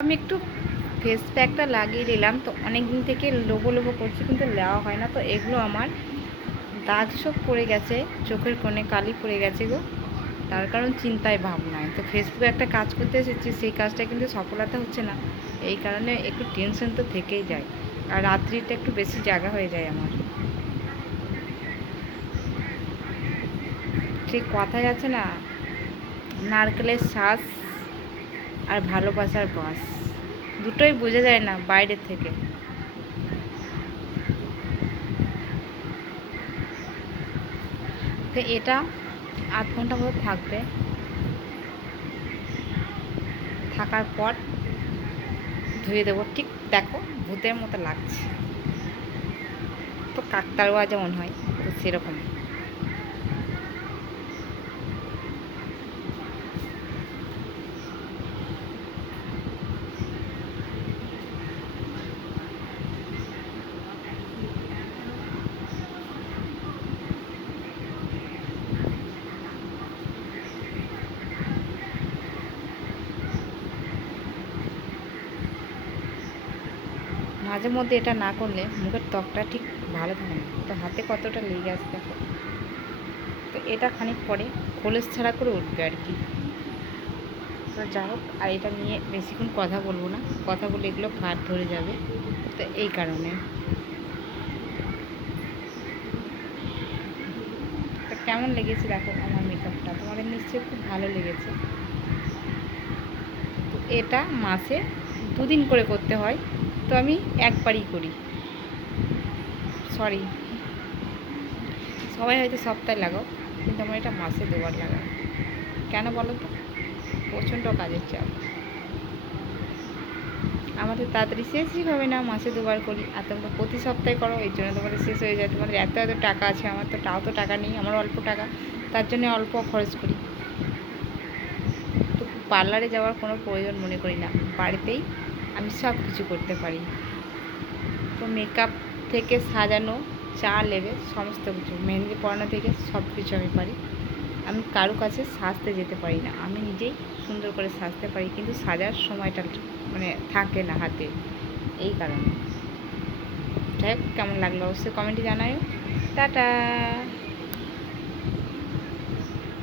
আমি একটু ফেস প্যাকটা লাগিয়ে নিলাম, তো অনেক দিন থেকে লোবো লোবো করছি কিন্তু নেওয়া হয় না। তো এগুলো আমার দাগ সব পড়ে গেছে, চোখের কোণে কালি পড়ে গেছে গো, তার কারণ চিন্তায় ভাবনায়। তো ফেসবুকে একটা কাজ করতে এসেছি, সেই কাজটা কিন্তু সফলতা হচ্ছে না, এই কারণে একটু টেনশন তো থেকেই যায়। আর রাত্রিটা একটু বেশি জাগা হয়ে যায় আমার। ঠিক কথায় আছে না, নারকেলের শ্বাস আর ভালোবাসার বাস, দুটোই বোঝা যায় না বাইরের থেকে। তো এটা 8 ঘন্টা মতো থাকবে, থাকার পর ধুয়ে দেবো। ঠিক দেখো, ভূতের মতো লাগছে, তো কাকতাড়ুয়া যেমন হয়, তো সেরকম। মাঝে মধ্যে এটা না করলে মুখের ত্বকটা ঠিক ভালো থাকে না, তো হাতে কতটা লেগে আসে দেখো। তো এটা খানিক পরে খোলস ছাড়া করে উঠবে আর কি। তো যাই হোক, আর এটা নিয়ে বেশিক্ষণ কথা বলবো না, কথা বলে এগুলো ফাট ধরে যাবে, তো এই কারণে। তো কেমন লেগেছে দেখো আমার মেকআপটা, তোমাদের নিশ্চয়ই খুব ভালো লেগেছে। তো এটা মাসে 2 দিন করে করতে হয়, তো আমি একবারই করি। সরি, সবাই হয়তো সপ্তাহে লাগাও, কিন্তু আমার এটা মাসে 2বার লাগাও। কেন বলো তো? প্রচণ্ড কাজের চাপ, আমাদের তাড়াতাড়ি শেষই হবে না, মাসে 2বার করি। আর তোমরা প্রতি সপ্তাহে করো, এই জন্য তোমাদের শেষ হয়ে যায়। তোমাদের এত এত টাকা আছে, আমার তো তাও তো টাকা নেই, আমার অল্প টাকা, তার জন্য অল্প খরচ করি। তো পার্লারে যাওয়ার কোনো প্রয়োজন মনে করি না, বাড়িতেই আমি সব কিছু করতে পারি। তো মেকআপ থেকে সাজানো, চা লেবে সমস্ত কিছু, মেহেন্দি পরানো থেকে সব কিছু আমি পারি। আমি কারো কাছে সাজতে যেতে পারি না, আমি নিজেই সুন্দর করে সাজতে পারি, কিন্তু সাজার সময়টা মানে থাকে না হাতে, এই কারণে। যাই হোক, কেমন লাগলো অবশ্যই কমেন্টে জানাও। টাটা।